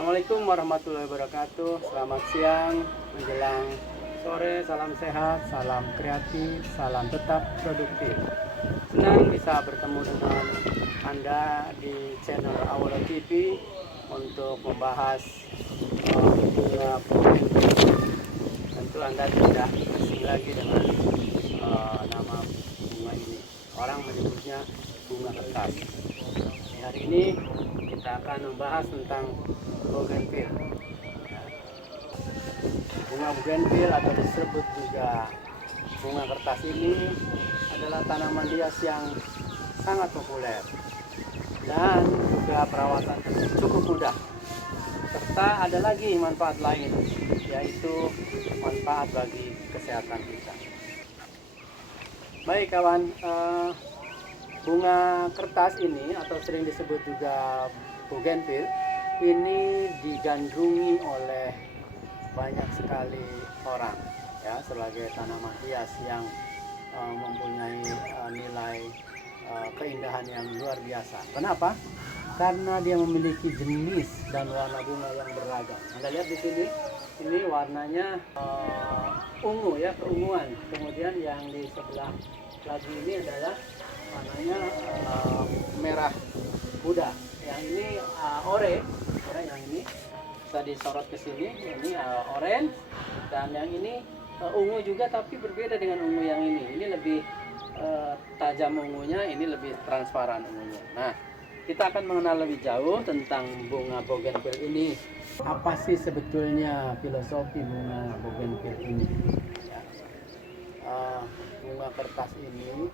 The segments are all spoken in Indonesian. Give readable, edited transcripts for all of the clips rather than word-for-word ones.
Assalamualaikum warahmatullahi wabarakatuh. Selamat siang menjelang sore. Salam sehat, salam kreatif, salam tetap produktif. Senang bisa bertemu dengan Anda di channel Awolo TV untuk membahas bunga bougainville. Tentu Anda tidak asing lagi dengan nama bunga ini. Orang menyebutnya bunga kertas. Hari ini kita akan membahas tentang bougainville. Bunga bougainville atau disebut juga bunga kertas ini adalah tanaman hias yang sangat populer dan juga perawatan cukup mudah, serta ada lagi manfaat lain, yaitu manfaat bagi kesehatan kita. Baik kawan, bunga kertas ini atau sering disebut juga bougainville ini digandrungi oleh banyak sekali orang ya, sebagai tanaman hias yang mempunyai nilai keindahan yang luar biasa. Kenapa? Karena dia memiliki jenis dan warna bunga yang beragam. Anda lihat di sini, ini warnanya ungu ya, keunguan. Kemudian yang di sebelah lagi ini adalah warnanya merah muda. Yang ini oranye, yang ini bisa disorot ke sini. Ini oranye, dan yang ini ungu juga, tapi berbeda dengan ungu yang ini. Ini lebih tajam ungunya, ini lebih transparan ungunya. Nah, kita akan mengenal lebih jauh tentang bunga bougainville ini. Apa sih sebetulnya filosofi bunga bougainville ini? Ya. Bunga kertas ini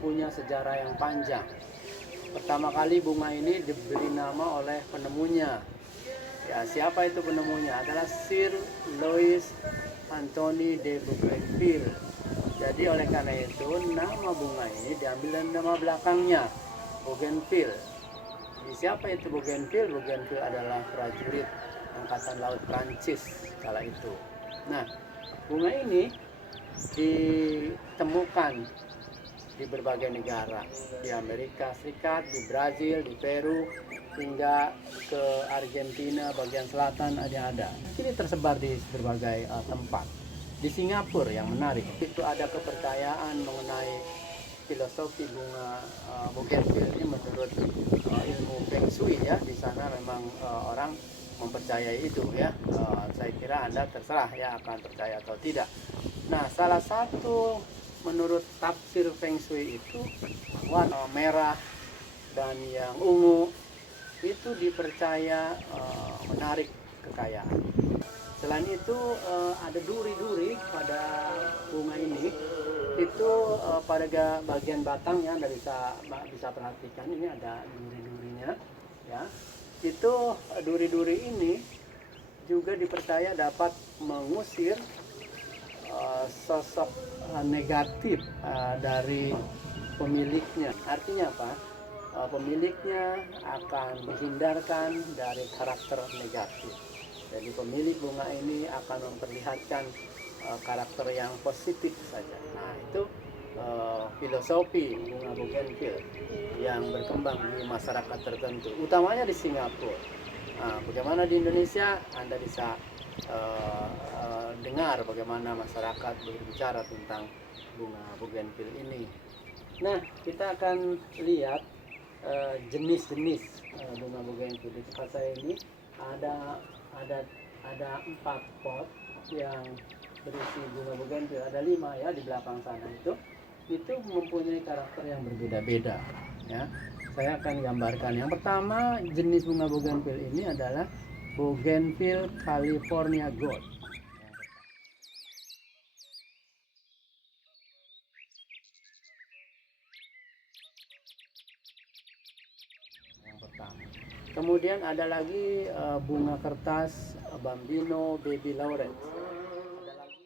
punya sejarah yang panjang. Pertama kali bunga ini diberi nama oleh penemunya. Ya, siapa itu penemunya? Adalah Sir Louis Anthony de Bougainville. Jadi oleh karena itu nama bunga ini diambil dari nama belakangnya, Bougainville. Jadi siapa itu Bougainville? Bougainville adalah prajurit Angkatan Laut Prancis kala itu. Nah, bunga ini ditemukan di berbagai negara, di Amerika Serikat, di Brazil, di Peru, hingga ke Argentina bagian selatan ada. Ini tersebar di berbagai tempat. Di Singapura yang menarik, itu ada kepercayaan mengenai filosofi bunga bougainville ini menurut ilmu Feng Shui ya. Di sana memang orang mempercayai itu ya. Saya kira Anda terserah ya akan percaya atau tidak. Nah, salah satu menurut tafsir Feng Shui itu warna merah dan yang ungu itu dipercaya menarik kekayaan. Selain itu ada duri-duri pada bunga ini. Itu pada bagian batangnya Anda bisa perhatikan, ini ada duri-durinya ya. Itu duri-duri ini juga dipercaya dapat mengusir sosok negatif dari pemiliknya. Artinya apa? Pemiliknya akan dihindarkan dari karakter negatif. Jadi pemilik bunga ini akan memperlihatkan karakter yang positif saja. Nah, itu filosofi bunga bougainville yang berkembang di masyarakat tertentu, utamanya di Singapura. Nah, bagaimana di Indonesia? Anda bisa dengar bagaimana masyarakat berbicara tentang bunga bougainville ini. Nah, kita akan lihat jenis-jenis bunga bougainville. Di tempat saya ini ada 4 pot yang berisi bunga bougainville. Ada 5 ya di belakang sana. Itu mempunyai karakter yang berbeda-beda ya. Saya akan gambarkan. Yang pertama, jenis bunga bougainville ini adalah Bougainville California Gold. Yang pertama. Kemudian ada lagi bunga kertas Bambino Baby Laurel. Ada lagi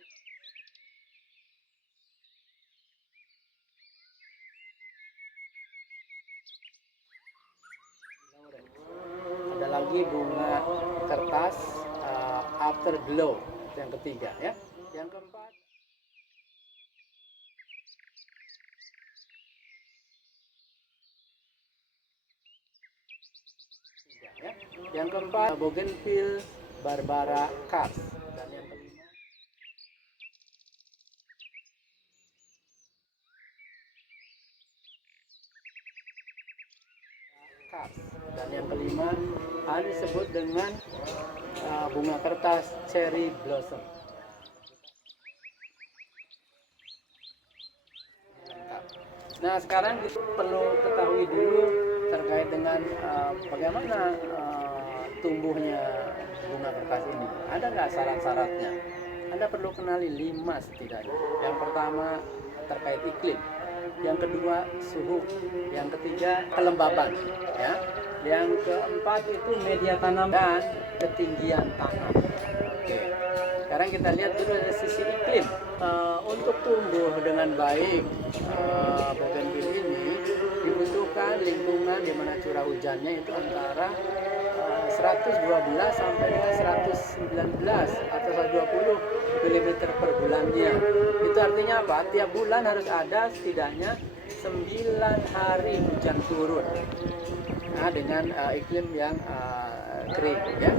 Ada lagi bunga kertas Afterglow, itu yang ketiga ya. Yang keempat ya. Yang keempat, Bougainville barbara Kars. Dan yang kelima, Dan yang kelima, ada disebut dengan bunga kertas cherry blossom. Nah, sekarang kita perlu ketahui dulu terkait dengan bagaimana tumbuhnya bunga kertas ini. Ada nggak syarat-syaratnya? Anda perlu kenali 5 setidaknya. Yang pertama terkait iklim, yang kedua suhu, yang ketiga kelembaban, ya. Yang keempat itu media tanam dan ketinggian tanam. Oke. Sekarang kita lihat dulu dari sisi iklim. Untuk tumbuh dengan baik, bougainville ini dibutuhkan lingkungan di mana curah hujannya itu antara 112 sampai dengan 119 atau 120 mm per bulannya. Itu artinya apa? Tiap bulan harus ada setidaknya 9 hari hujan turun. Nah, dengan iklim yang kering, ya.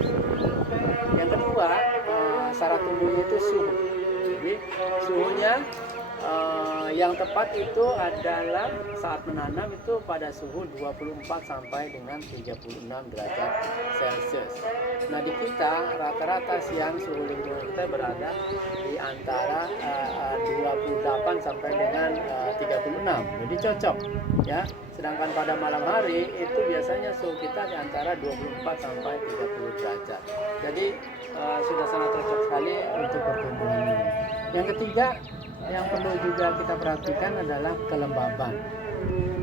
Yang kedua, syarat tumbuhnya itu suhu. Jadi suhunya yang tepat itu adalah saat menanam itu pada suhu 24 sampai dengan 36 derajat Celcius. Nah, di kita rata-rata siang suhu lingkungan kita berada di antara 28 sampai dengan 36. Jadi cocok, ya. Sedangkan pada malam hari itu biasanya suhu kita di antara 24 sampai 30 derajat. Jadi sudah sangat cocok sekali untuk pertumbuhan ini. Yang ketiga, yang perlu juga kita perhatikan adalah kelembaban.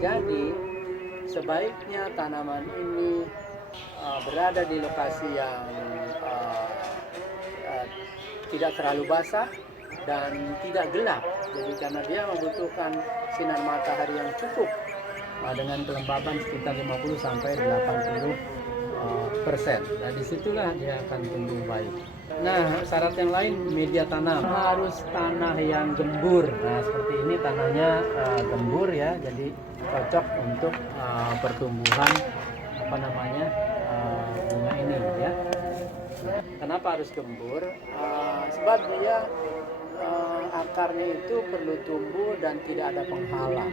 Jadi sebaiknya tanaman ini berada di lokasi yang tidak terlalu basah dan tidak gelap. Jadi karena dia membutuhkan sinar matahari yang cukup dengan kelembaban sekitar 50 sampai 80%. Nah, disitulah dia akan tumbuh baik. Nah, syarat yang lain, media tanam harus tanah yang gembur. Nah, seperti ini tanahnya gembur, ya, jadi cocok untuk pertumbuhan bunga ini, ya. Kenapa harus gembur? Sebab dia akarnya itu perlu tumbuh dan tidak ada penghalang.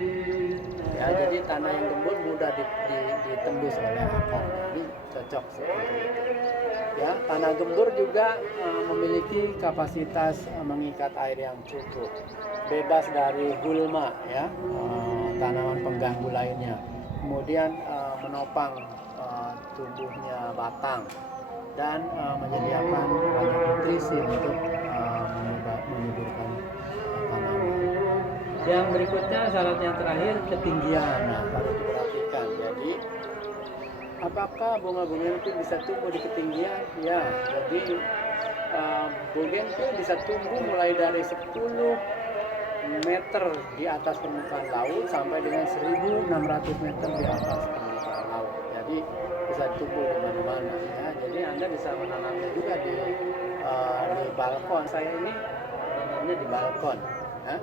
Ya, jadi tanah yang gembur mudah ditembus oleh akar. Jadi cocok seperti itu. Ya, tanah gembur juga memiliki kapasitas mengikat air yang cukup, bebas dari gulma, ya, tanaman pengganggu lainnya. Kemudian menopang tumbuhnya batang dan menyediakan banyak nutrisi untuk menyuburkan tanaman. Yang berikutnya, syarat yang terakhir, ketinggian. Nah, harus diperhatikan. Jadi apakah bunga bougainville bisa tumbuh di ketinggian? Ya, jadi bougainville bisa tumbuh mulai dari 10 meter di atas permukaan laut sampai dengan 1.600 meter di atas permukaan laut. Jadi bisa tumbuh di mana-mana, ya. Jadi Anda bisa menanamnya juga di balkon. Saya ini menanamnya di balkon, ya.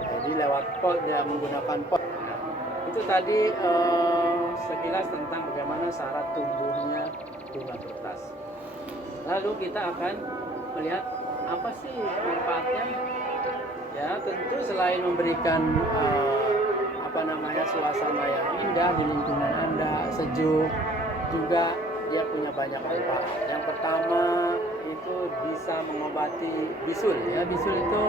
Jadi lewat pot, dia menggunakan pot. Nah, itu tadi sekilas tentang bagaimana syarat tumbuhnya bunga kertas. Lalu kita akan melihat apa sih manfaatnya. Ya, tentu selain memberikan suasana yang indah di lingkungan Anda, sejuk, juga dia punya banyak manfaat. Yang pertama itu bisa mengobati bisul, ya. Bisul itu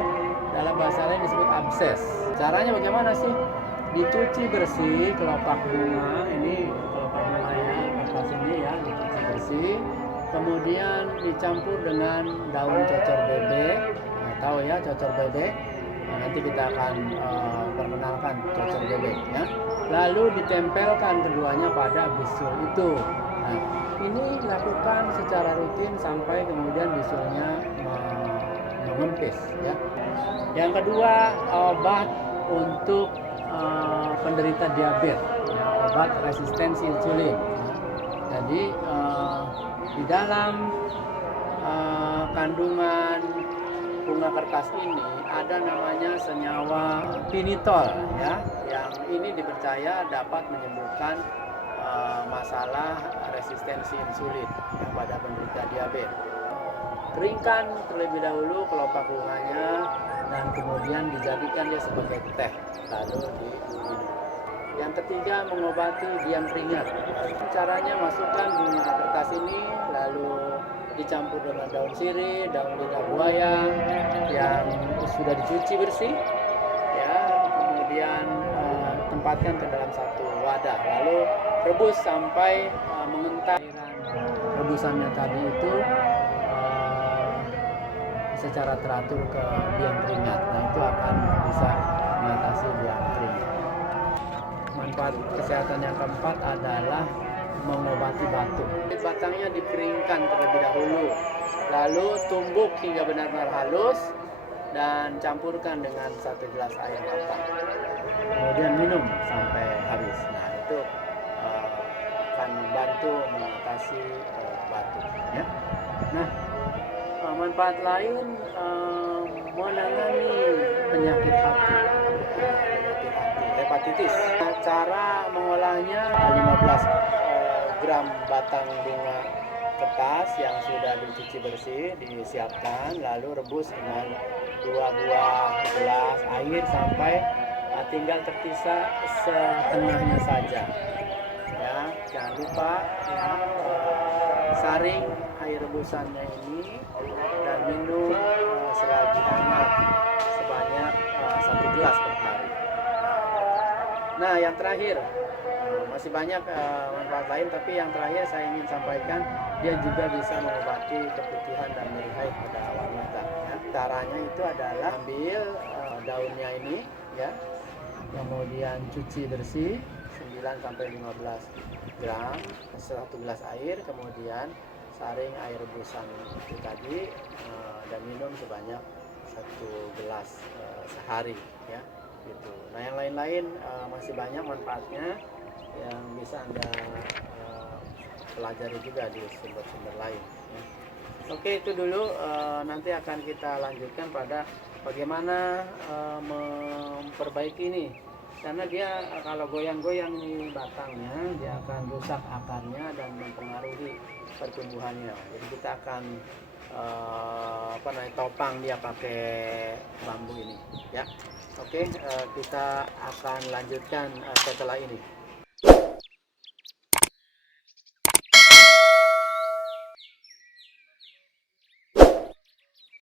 dalam bahasa lain disebut abses. Caranya bagaimana sih? Dicuci bersih kelopak bunga, ini kelopak bunganya kertas ini, ya, dicuci bersih. Kemudian dicampur dengan daun cocor bebek. Nah, tahu ya cocor bebek? Nah, nanti kita akan perkenalkan cocor bebek, ya. Lalu ditempelkan keduanya pada bisul itu. Nah, ini dilakukan secara rutin sampai kemudian bisulnya mengempis, ya. Yang kedua, obat untuk penderita diabetes, ya, obat resistensi insulin. Jadi di dalam kandungan bunga kertas ini ada namanya senyawa pinitol, ya, yang ini dipercaya dapat menyembuhkan masalah resistensi insulin yang pada penderita diabetes. Keringkan terlebih dahulu kelopak bunganya dan kemudian dijadikan dia sebagai teh lalu diminum. Yang ketiga, mengobati diam keringat. Caranya masukkan bunga kertas ini lalu dicampur dengan daun sirih, daun lidah buaya yang sudah dicuci bersih, ya, kemudian tempatkan ke dalam satu wadah lalu rebus sampai mengental. Rebusannya tadi itu secara teratur ke biang keringat. Nah, itu akan bisa mengatasi biang keringat. Manfaat kesehatan yang keempat adalah mengobati batuk. Batangnya dikeringkan terlebih dahulu, lalu tumbuk hingga benar-benar halus dan campurkan dengan 1 gelas air matang. Kemudian minum sampai habis. Nah, itu akan membantu mengatasi batuk. Ya. Nah, manfaat lain menangani penyakit hati, hepatitis. Nah, cara mengolahnya 15 gram batang bunga kertas yang sudah dicuci bersih disiapkan, lalu rebus dengan 2 buah gelas air sampai tinggal terpisah setengahnya saja. Ya, jangan lupa ya, saring air rebusannya ini dan minum selagi hangat sebanyak 1 gelas per hari. Nah, yang terakhir, masih banyak manfaat lain, tapi yang terakhir saya ingin sampaikan, dia juga bisa mengobati keputihan dan nyeri pada wanita. Ya. Caranya itu adalah ambil daunnya ini, ya, kemudian cuci bersih 9-15 gram 1 gelas air, kemudian saring air rebusan itu tadi dan minum sebanyak 1 gelas sehari, ya, gitu. Nah, yang lain-lain masih banyak manfaatnya yang bisa Anda pelajari juga di sumber-sumber lain, ya. Oke, itu dulu. Nanti akan kita lanjutkan pada bagaimana memperbaiki ini, karena dia kalau goyang-goyang nih batangnya, dia akan rusak akarnya dan mempengaruhi pertumbuhannya. Jadi kita akan topang dia pakai bambu ini, ya. Oke, kita akan lanjutkan setelah ini.